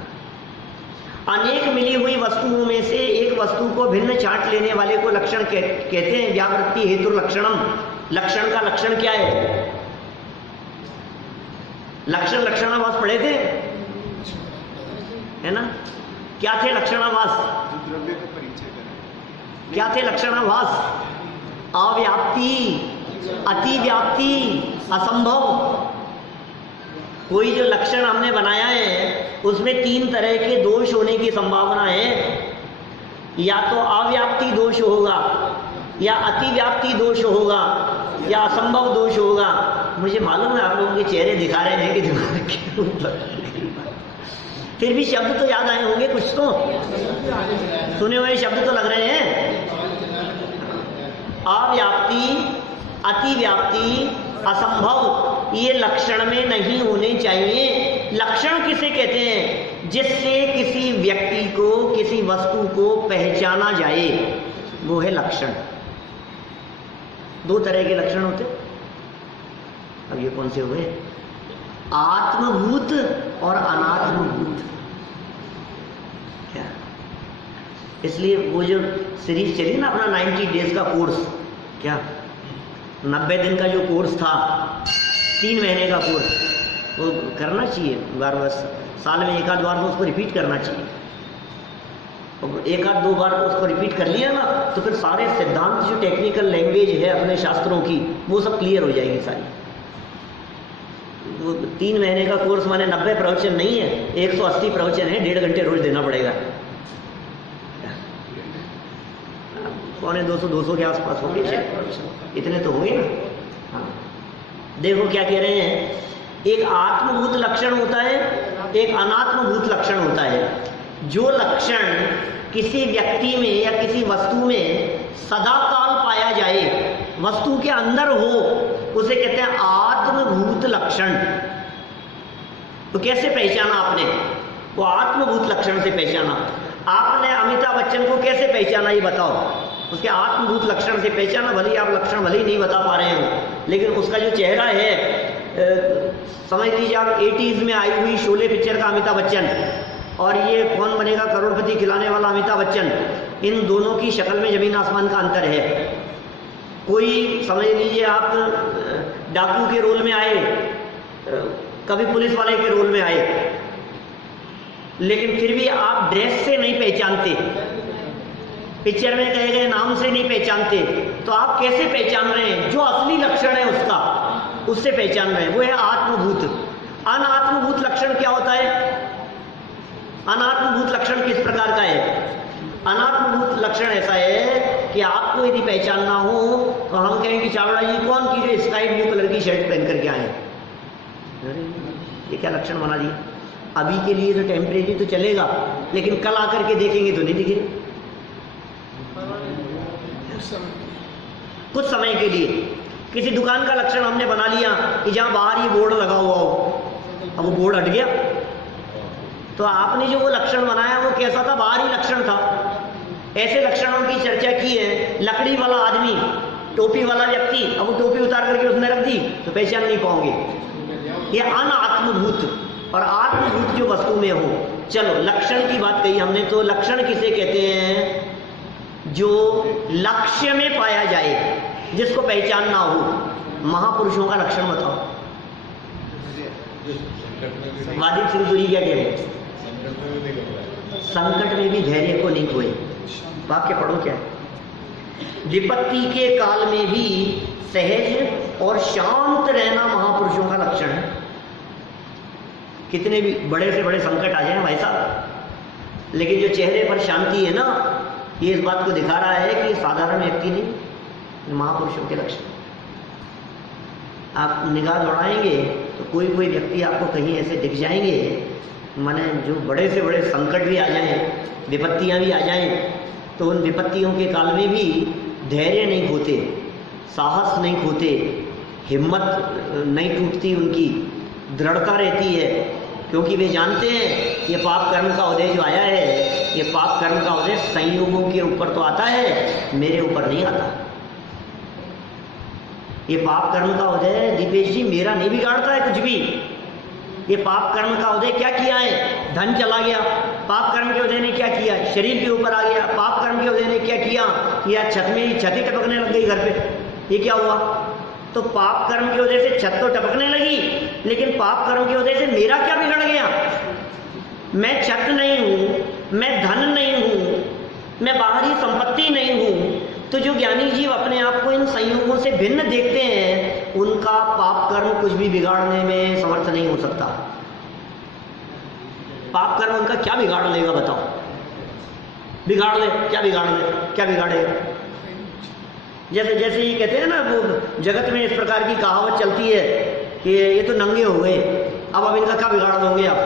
अनेक मिली हुई वस्तुओं में से एक वस्तु को भिन्न छांट लेने वाले को लक्षण कहते हैं। व्यावृत्ति हेतु लक्षणम, लक्षण का लक्षण क्या है। लक्षणावास पढ़े थे है ना, क्या थे लक्षणावास, द्रव्य का परिचय करें। क्या थे लक्षणावास, अव्याप्ति, अतिव्याप्ति, असंभव। कोई जो लक्षण हमने बनाया है उसमें 3 तरह के दोष होने की संभावना है। या तो अव्याप्ति दोष होगा, या अतिव्याप्ति दोष होगा, या असंभव दोष होगा। मुझे मालूम है आप लोगों के चेहरे दिखा रहे हैं कि दिमाग के ऊपर, फिर भी शब्द तो याद आए होंगे, कुछ तो सुने हुए शब्द तो लग रहे हैं। अव्याप्ति, अतिव्याप्ति, असंभव, ये लक्षण में नहीं होने चाहिए। लक्षण किसे कहते हैं, जिससे किसी व्यक्ति को, किसी वस्तु को पहचाना जाए, वो है लक्षण। 2 तरह के लक्षण होते। अब ये कौन से हुए, आत्मभूत और अनात्मभूत। क्या इसलिए वो जो सीरीज चली ना अपना 90 डेज का कोर्स, क्या 90 दिन का जो कोर्स था, 3 महीने का कोर्स, वो करना चाहिए बार-बार, साल में 1-2 बार तो उसको रिपीट करना चाहिए। और 1-2 बार उसको रिपीट कर लिया ना तो फिर सारे सिद्धांत, जो टेक्निकल लैंग्वेज है अपने शास्त्रों की, वो सब क्लियर हो जाएगी सारी। वो 3 महीने का कोर्स माने 90 प्रवचन नहीं है, 180 प्रवचन है, 1.5 घंटे रोज देना पड़ेगा। 200 के आसपास होंगे शायद प्रवचन, इतने तो होंगे ना। हाँ देखो क्या कह रहे हैं, एक आत्मभूत लक्षण होता है, एक अनात्मभूत लक्षण होता है। जो लक्षण किसी व्यक्ति में या किसी वस्तु में सदाकाल पाया जाए, वस्तु के अंदर हो, उसे कहते हैं आत्मभूत लक्षण। तो कैसे पहचाना आपने? वो आत्मभूत लक्षण से पहचाना। आपने अमिताभ बच्चन को कैसे पहचाना, ये बताओ? उसके आत्मभूत लक्षण से पहचाना। भले आप लक्षण भले ही नहीं बता पा रहे हो, लेकिन उसका जो चेहरा है, समझ लीजिए आप 80s में आई हुई शोले पिक्चर का अमिताभ बच्चन और ये कौन बनेगा करोड़पति खिलाने वाला अमिताभ बच्चन, इन दोनों की शक्ल में जमीन आसमान का अंतर है। कोई समझ लीजिए आप डाकू के रोल में आए, कभी पुलिस वाले के रोल में आए, लेकिन फिर भी आप ड्रेस से नहीं पहचानते, पिक्चर में कहे गए नाम से नहीं पहचानते, तो आप कैसे पहचान रहे हैं? जो असली लक्षण है उसका, उससे पहचान रहे हैं, वो है आत्मभूत। अनात्मभूत लक्षण क्या होता है? अनात्मभूत लक्षण किस प्रकार का है? अनात्मभूत लक्षण ऐसा है कि आपको यदि पहचानना हो तो हम कहेंगे चावड़ा जी कौन की जो स्काई ब्लू कलर की शर्ट पहन करके आए। अरे ये क्या लक्षण बना दिया? अभी के लिए तो टेम्परेरी तो चलेगा, लेकिन कल आकर के देखेंगे तो नहीं दिखे। कुछ समय के लिए किसी दुकान का लक्षण हमने बना लिया कि जहां बाहर ये बोर्ड लगा हुआ हो, अब वो बोर्ड हट गया, तो आपने जो वो लक्षण बनाया वो कैसा था? बाहरी लक्षण था। ऐसे लक्षणों की चर्चा की है। लकड़ी वाला आदमी, टोपी वाला व्यक्ति, अब वो टोपी उतार करके उसने रख दी तो पहचान नहीं पाओगे। ये अनात्मभूत और आत्मभूत जो वस्तु में हो। चलो लक्षण की बात कही हमने, तो लक्षण किसे कहते हैं? जो लक्ष्य में पाया जाए, जिसको पहचानना हो। महापुरुषों का लक्षण बताओ। वादी सिंधुरी क्या कह रहे? संकट में भी धैर्य को नहीं खोए। वाक्य पढ़ो क्या? विपत्ति के काल में भी सहज और शांत रहना महापुरुषों का लक्षण है। कितने भी बड़े से बड़े संकट आ जाए भाई साहब, लेकिन जो चेहरे पर शांति है ना, ये इस बात को दिखा रहा है कि साधारण व्यक्ति नहीं, महापुरुषों के लक्षण। आप निगाह दौड़ाएंगे तो कोई कोई व्यक्ति आपको कहीं ऐसे दिख जाएंगे, माने जो बड़े से बड़े संकट भी आ जाएं, विपत्तियां भी आ जाएं, तो उन विपत्तियों के काल में भी धैर्य नहीं खोते, साहस नहीं खोते, हिम्मत नहीं टूटती, उनकी दृढ़ता रहती है, क्योंकि वे जानते हैं ये पाप कर्म का उदय जो आया है, ये पाप कर्म का उदय संयोगों के ऊपर तो आता है, मेरे ऊपर नहीं आता। ये पाप कर्म का उदय दीपेश जी मेरा नहीं बिगाड़ता है कुछ भी। ये पाप कर्म का उदय क्या किया है? धन चला गया, पाप कर्म के उदय ने क्या किया? शरीर के ऊपर आ गया, पाप कर्म के उदय ने क्या किया? या छतें टपकने लग गई घर पे, ये क्या हुआ? तो पाप कर्म की वजह से छत तो टपकने लगी, लेकिन पाप कर्म की वजह से मेरा क्या बिगड़ गया? मैं छत नहीं हूं, मैं धन नहीं हूं, मैं बाहरी संपत्ति नहीं हूं। तो जो ज्ञानी जीव अपने आप को इन संयोगों से भिन्न देखते हैं, उनका पाप कर्म कुछ भी बिगाड़ने में समर्थ नहीं हो सकता। पाप कर्म उनका क्या बिगाड़ लेगा बताओ? बिगाड़ ले, क्या बिगाड़ ले, क्या बिगाड़ेगा? जैसे जैसे ये कहते हैं ना, वो जगत में इस प्रकार की कहावत चलती है कि ये तो नंगे हो गए, अब इनका क्या बिगाड़ दोगे आप?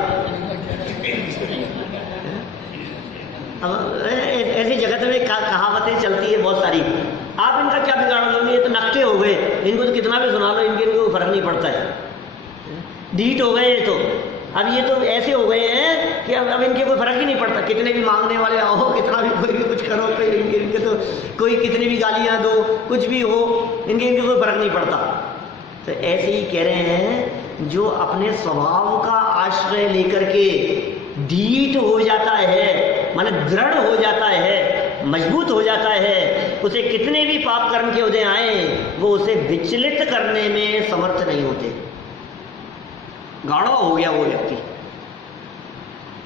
अब ऐसी जगत में कहावतें चलती है बहुत सारी, आप इनका क्या बिगाड़ दोगे? ये तो नकटे हो गए, इनको तो कितना भी सुना लो, इनको फर्क नहीं पड़ता है, ढीठ हो गए ये तो, अब ये तो ऐसे हो गए हैं कि अब इनके कोई फर्क ही नहीं पड़ता। कितने भी मांगने वाले आओ, कितना भी कोई भी कुछ करो, तो इनके तो कोई कितनी भी गालियां दो, कुछ भी हो, इनके कोई फर्क नहीं पड़ता। तो ऐसे ही कह रहे हैं, जो अपने स्वभाव का आश्रय लेकर के ढीठ हो जाता है, माने दृढ़ हो जाता है, मजबूत हो जाता है, उसे कितने भी पाप कर्म के उदय आए, वो उसे विचलित करने में समर्थ नहीं होते। गाढ़ा हो गया वो व्यक्ति।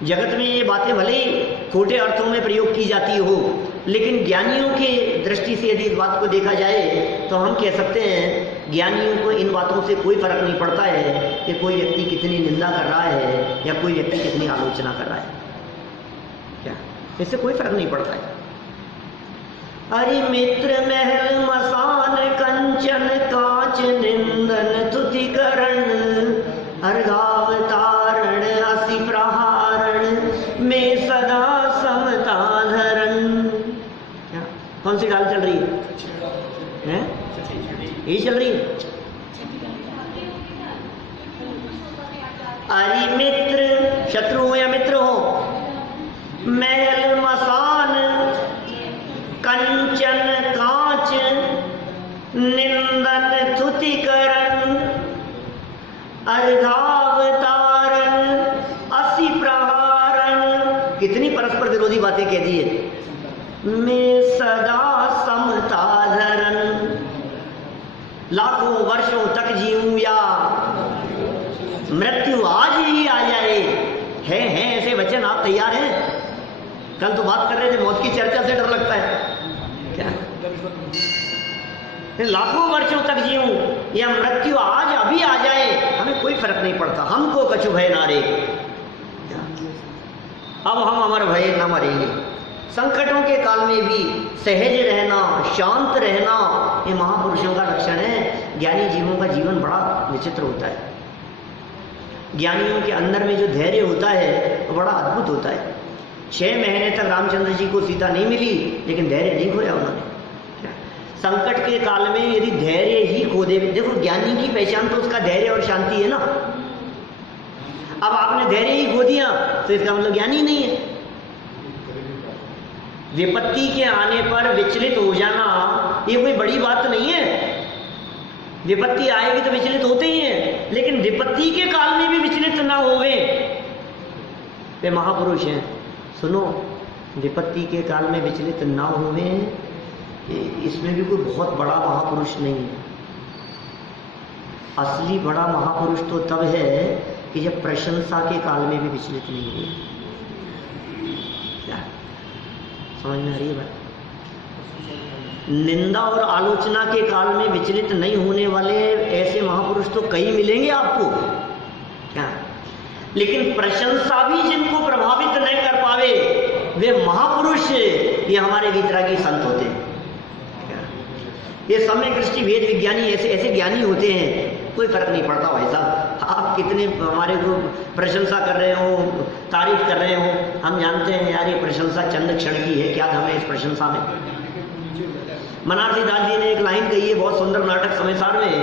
जगत में ये बातें भले ही छोटे अर्थों में प्रयोग की जाती हो, लेकिन ज्ञानियों के दृष्टि से यदि इस बात को देखा जाए तो हम कह सकते हैं, ज्ञानियों को इन बातों से कोई फर्क नहीं पड़ता है कि कोई व्यक्ति कितनी निंदा कर रहा है या कोई व्यक्ति कितनी आलोचना कर रहा है। क्या इससे कोई फर्क नहीं पड़ता है। अरे मित्र महल मसान कंचन कांच निंदन तुतिकरण, अर्घावतारण असि प्रहारण में सदा समता धरण। कौन सी गाल चल रही है? यही चल रही है। अरि मित्र, शत्रु हो या मित्र हो, महल मसान कंचन कांच निंदन तुतिकरण अर्घावतारण असि प्रहारण। कितनी परस्पर विरोधी बातें कह दी है। मैं सदा समता धरण, लाखों वर्षों तक जीऊं या मृत्यु आज ही आ जाए। हैं ऐसे वचन आप तैयार हैं? कल तो बात कर रहे थे मौत की चर्चा से डर लगता है क्या? लाखों वर्षों तक जीऊं या मृत्यु आज अभी आ जाए, हमें कोई फर्क नहीं पड़ता। हमको कछु भय ना रे, अब हम अमर भय न मरेंगे। संकटों के काल में भी सहज रहना, शांत रहना, ये महापुरुषों का लक्षण है। ज्ञानी जीवों का जीवन बड़ा विचित्र होता है। ज्ञानियों के अंदर में जो धैर्य होता है वो बड़ा अद्भुत होता है। 6 महीने तक रामचंद्र जी को सीता नहीं मिली, लेकिन धैर्य नहीं खोया उन्होंने। संकट के काल में यदि धैर्य ही खो दे, देखो ज्ञानी की पहचान तो उसका धैर्य और शांति है ना। अब आपने धैर्य ही खो दिया तो इसका मतलब ज्ञानी नहीं है। विपत्ति के आने पर विचलित हो जाना ये कोई बड़ी बात नहीं है। विपत्ति आएगी तो विचलित होते ही हैं, लेकिन विपत्ति के काल में भी विचलित ना होवे, वे महापुरुष हैं। सुनो, विपत्ति के काल में विचलित ना होवे, इसमें भी कोई बहुत बड़ा महापुरुष नहीं है। असली बड़ा महापुरुष तो तब है कि जब प्रशंसा के काल में भी विचलित नहीं हुए। क्या समझ में आ रही है बात? निंदा और आलोचना के काल में विचलित नहीं होने वाले ऐसे महापुरुष तो कई मिलेंगे आपको, क्या? लेकिन प्रशंसा भी जिनको प्रभावित नहीं कर पावे, वे महापुरुष ये हमारे वितरागी संत होते हैं। ये सम्यक दृष्टि वेद विज्ञानी ऐसे ऐसे ज्ञानी होते हैं, कोई फर्क नहीं पड़ता भाई साहब। आप कितने हमारे को प्रशंसा कर रहे हो, तारीफ कर रहे हो, हम जानते हैं यार ये प्रशंसा चंद क्षण की है, क्या दम है इस प्रशंसा में। बनारसी दास जी ने एक लाइन कही है बहुत सुंदर नाटक समयसार में,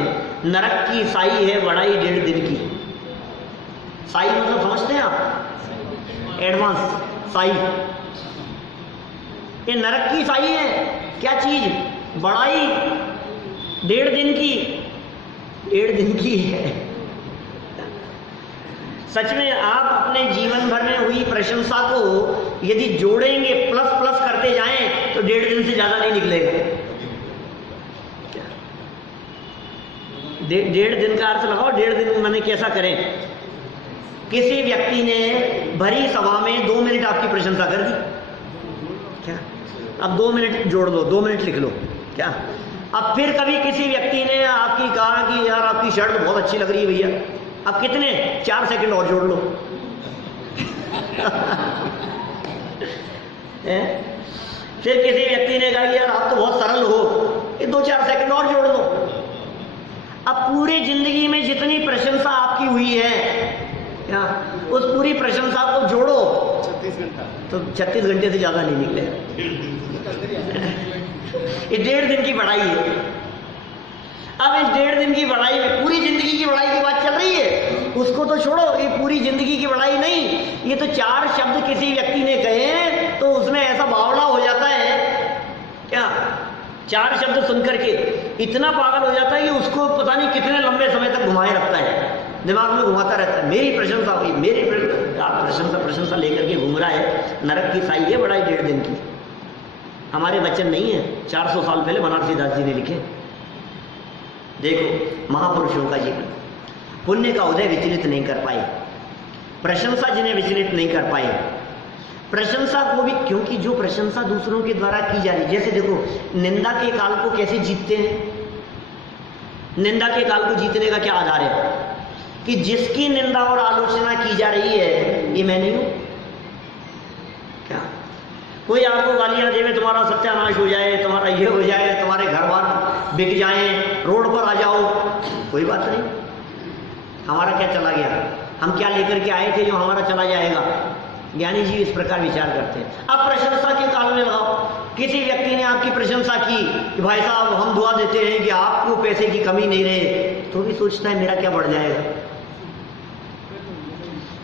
नरक की साई है बड़ाई 1.5 दिन की। साई मतलब समझते हैं आप? एडवांस साई। ये नरक की साई है, क्या चीज? बड़ाई 1.5 दिन की। 1.5 दिन की है। सच में आप अपने जीवन भर में हुई प्रशंसा को यदि जोड़ेंगे, प्लस प्लस करते जाएं, तो 1.5 दिन से ज्यादा नहीं निकलेगा। 1.5 दिन का अर्थ लगाओ। 1.5 दिन मैंने कैसा करें? किसी व्यक्ति ने भरी सभा में 2 मिनट आपकी प्रशंसा कर दी, क्या? अब 2 मिनट जोड़ लो, 2 मिनट लिख लो, क्या? अब फिर कभी किसी व्यक्ति ने आपकी कहा कि यार आपकी शर्ट बहुत अच्छी लग रही है भैया, अब कितने 4 सेकंड और जोड़ लो। फिर किसी व्यक्ति ने कहा कि यार आप तो बहुत सरल हो, ये 2-4 सेकंड और जोड़ लो। अब पूरी जिंदगी में जितनी प्रशंसा आपकी हुई है, क्या उस पूरी प्रशंसा को जोड़ो 36 घंटा, तो 36 घंटे से ज्यादा नहीं निकले। ये 1.5 दिन की बढ़ाई है। अब इस 1.5 दिन की बढ़ाई में पूरी जिंदगी की बढ़ाई की बात चल रही है, उसको तो छोड़ो, ये पूरी जिंदगी की बढ़ाई नहीं, ये तो 4 शब्द किसी व्यक्ति ने कहे तो उसमें ऐसा बावला हो जाता है, क्या 4 शब्द सुनकर के इतना पागल हो जाता है कि उसको पता नहीं कितने लंबे समय तक घुमाए रखता है, दिमाग में घुमाता रहता है। मेरी प्रशंसा हुई, मेरी प्रशंसा लेकर के घूम रहा है। नरक की साई है बढ़ाई 1.5 दिन की। हमारे वचन नहीं है, 400 साल पहले बनारसी दास जी ने लिखे। देखो महापुरुषों का जीवन, पुण्य का उदय विचलित नहीं कर पाए, प्रशंसा जिन्हें विचलित नहीं कर पाए, प्रशंसा को भी, क्योंकि जो प्रशंसा दूसरों के द्वारा की जा रही, जैसे देखो निंदा के काल को कैसे जीतते हैं। निंदा के काल को जीतने का क्या आधार है? कि जिसकी निंदा और आलोचना की जा रही है ये मैं नहीं हूं, क्या? कोई आपको गालियां देवे, तुम्हारा सत्यानाश हो जाए, तुम्हारा ये हो जाए, तुम्हारे घर बार बिक जाएं, रोड पर आ जाओ, कोई बात नहीं। हमारा क्या चला गया, हम क्या लेकर के आए थे जो हमारा चला जाएगा। ज्ञानी जी इस प्रकार विचार करते हैं। अब प्रशंसा के काल में लगाओ, किसी व्यक्ति ने आपकी प्रशंसा की कि भाई साहब हम दुआ देते हैं कि आपको पैसे की कमी नहीं रहे, तो भी सोचता है मेरा क्या बढ़ जाएगा।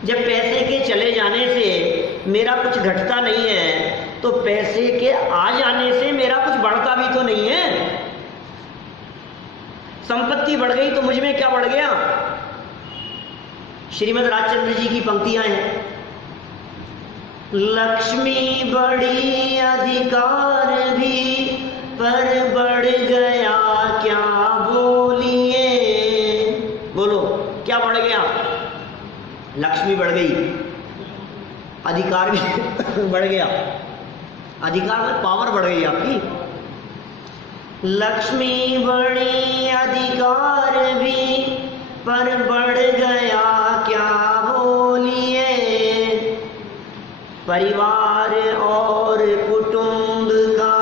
जब पैसे के चले जाने से मेरा कुछ घटता नहीं है, तो पैसे के आ जाने से मेरा कुछ बढ़ता भी तो नहीं है। संपत्ति बढ़ गई तो मुझ में क्या बढ़ गया। श्रीमद् राजचंद्र जी की पंक्तियां हैं, लक्ष्मी बड़ी अधिकार भी पर बढ़ गया क्या बोलिए। बोलो क्या बढ़ गया। लक्ष्मी बढ़ गई, अधिकार भी बढ़ गया। अधिकार में पावर बढ़ गई आपकी। लक्ष्मी बड़ी अधिकार भी पर बढ़ गया क्या बोलिए। परिवार और कुटुंब का,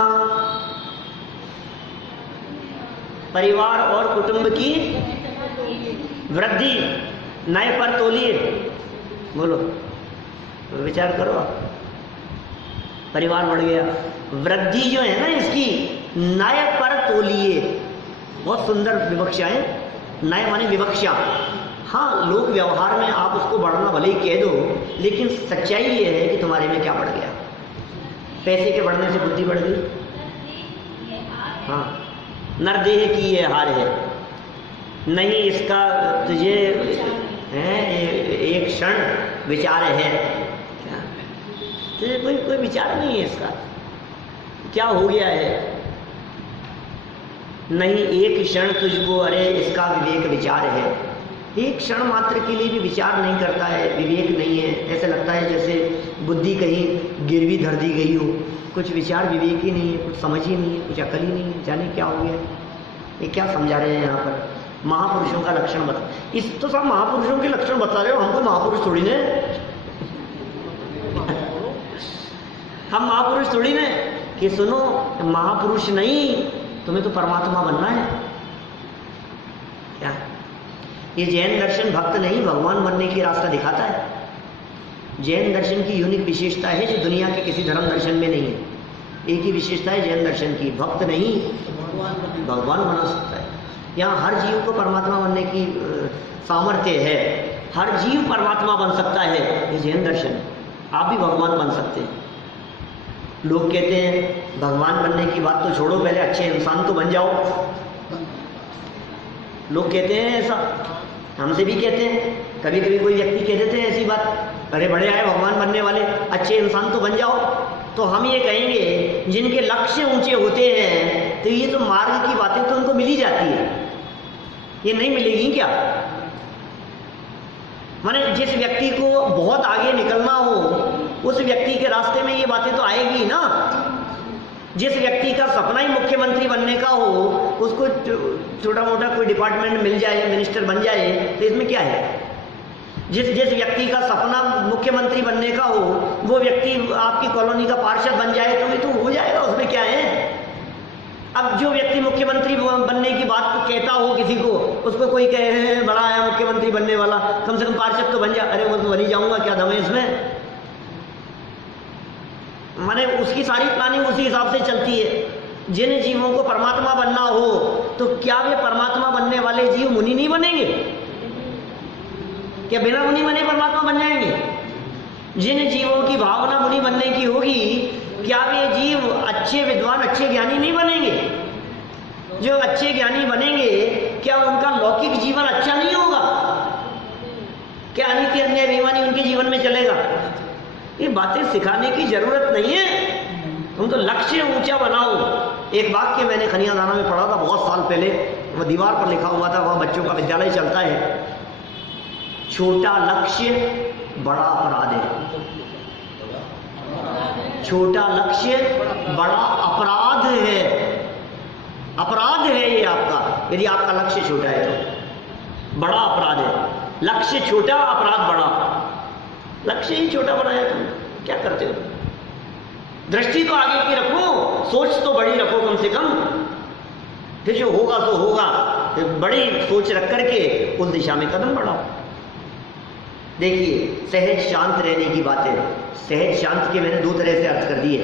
परिवार और कुटुंब की वृद्धि नए पर तोलिए। बोलो विचार करो। परिवार बढ़ गया, वृद्धि जो है ना इसकी नए पर तोलिए। बहुत सुंदर विवक्षा है। नए माने विवक्षा। हाँ, लोक व्यवहार में आप उसको बढ़ना भले ही कह दो, लेकिन सच्चाई ये है कि तुम्हारे में क्या बढ़ गया। पैसे के बढ़ने से बुद्धि बढ़ गई। हाँ, नरदेह की ये हार है, नहीं इसका तुझे है एक क्षण विचार है, तुझे कोई विचार नहीं है इसका, क्या हो गया है। नहीं एक क्षण तुझको अरे इसका विवेक विचार है। एक क्षण मात्र के लिए भी विचार नहीं करता है, विवेक नहीं है। ऐसा लगता है जैसे बुद्धि कहीं गिरवी धर दी गई हो, कुछ विचार विवेक ही नहीं है, कुछ समझ ही नहीं है, कुछ अकल ही नहीं है। जाने क्या हो गया। ये क्या समझा रहे हैं यहाँ पर। महापुरुषों का लक्षण बता, इस तो सब महापुरुषों के लक्षण बता रहे हो, हमको महापुरुष थोड़ी ने। हम महापुरुष थोड़ी ने कि सुनो महापुरुष नहीं, तुम्हें तो परमात्मा बनना है। क्या ये जैन दर्शन भक्त नहीं भगवान बनने की रास्ता दिखाता है। जैन दर्शन की यूनिक विशेषता है जो दुनिया के किसी धर्म दर्शन में नहीं है। एक ही विशेषता है जैन दर्शन की, भक्त नहीं भगवान बना सकता है। यहाँ हर जीव को परमात्मा बनने की सामर्थ्य है। हर जीव परमात्मा बन सकता है, ये जैन दर्शन। आप भी भगवान बन सकते हैं। लोग कहते हैं भगवान बनने की बात तो छोड़ो, पहले अच्छे इंसान तो बन जाओ। लोग कहते हैं ऐसा, हमसे भी कहते हैं। कभी कभी कोई व्यक्ति कह देते हैं ऐसी बात, अरे बड़े आए भगवान बनने वाले, अच्छे इंसान तो बन जाओ। तो हम ये कहेंगे जिनके लक्ष्य ऊंचे होते हैं तो ये तो मार्ग की बातें तो उनको मिल ही जाती है, ये नहीं मिलेगी क्या। माने जिस व्यक्ति को बहुत आगे निकलना हो उस व्यक्ति के रास्ते में ये बातें तो आएगी ना। जिस व्यक्ति का सपना ही मुख्यमंत्री बनने का हो, उसको छोटा मोटा कोई डिपार्टमेंट मिल जाए, मिनिस्टर बन जाए, तो इसमें क्या है। जिस व्यक्ति का सपना मुख्यमंत्री बनने का हो वो व्यक्ति आपकी कॉलोनी का पार्षद बन जाए तो ये तो हो जाएगा, उसमें क्या है। अब जो व्यक्ति मुख्यमंत्री बनने की बात कहता हो किसी को, उसको कोई कहे बड़ा आया मुख्यमंत्री बनने वाला, कम से कम पार्षद तो बन जा। अरे वो तो बन ही जाऊंगा, क्या दम है इसमें। माने उसकी सारी प्लानिंग उसी हिसाब से चलती है। जिन जीवों को परमात्मा बनना हो तो क्या वे परमात्मा बनने वाले जीव मुनि नहीं बनेंगे। क्या बिना मुनि बने परमात्मा बन जाएंगे। जिन जीवों की भावना मुनि बनने की होगी, क्या वे जीव अच्छे विद्वान अच्छे ज्ञानी नहीं बनेंगे। जो अच्छे ज्ञानी बनेंगे क्या उनका लौकिक जीवन अच्छा नहीं होगा। क्या अनित्य अन्याय बेईमानी उनके जीवन में चलेगा। ये बातें सिखाने की जरूरत नहीं है। तुम तो लक्ष्य ऊंचा बनाओ। एक वाक्य मैंने खनियादाना में पढ़ा था बहुत साल पहले, वो दीवार पर लिखा हुआ था, वहाँ बच्चों का विद्यालय चलता है। छोटा लक्ष्य बड़ा अपराध है। छोटा लक्ष्य बड़ा अपराध है। अपराध है ये आपका, यदि आपका लक्ष्य छोटा है तो बड़ा अपराध है। लक्ष्य छोटा, अपराध बड़ा। लक्ष्य ही छोटा बनाया, तुम क्या करते हो। दृष्टि तो आगे की रखो, सोच तो बड़ी रखो कम से कम। फिर जो होगा तो होगा। बड़ी सोच रख करके उस दिशा में कदम बढ़ाओ। देखिए, सहज शांत रहने की बात है। सहज शांत के मैंने दो तरह से अर्थ कर दिए।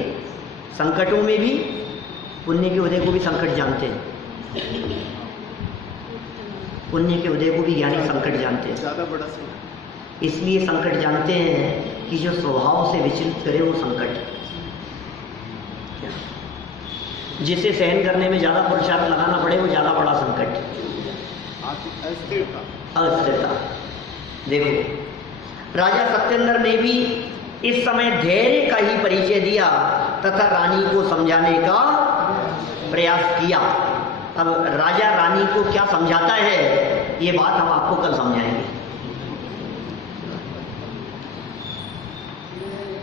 संकटों में भी पुण्य के उदय को भी संकट जानते हैं, पुण्य के उदय को भी ज्ञानी संकट जानते हैं। ज्यादा बड़ा संकट इसलिए संकट जानते हैं कि जो स्वभाव से विचलित करे वो संकट, जिसे सहन करने में ज्यादा पुरुषार्थ लगाना पड़े वो ज्यादा बड़ा संकट, अस्थिरता। देखो, राजा सत्येंद्र ने भी इस समय धैर्य का ही परिचय दिया तथा रानी को समझाने का प्रयास किया। अब राजा रानी को क्या समझाता है, ये बात हम आपको कल समझाएंगे।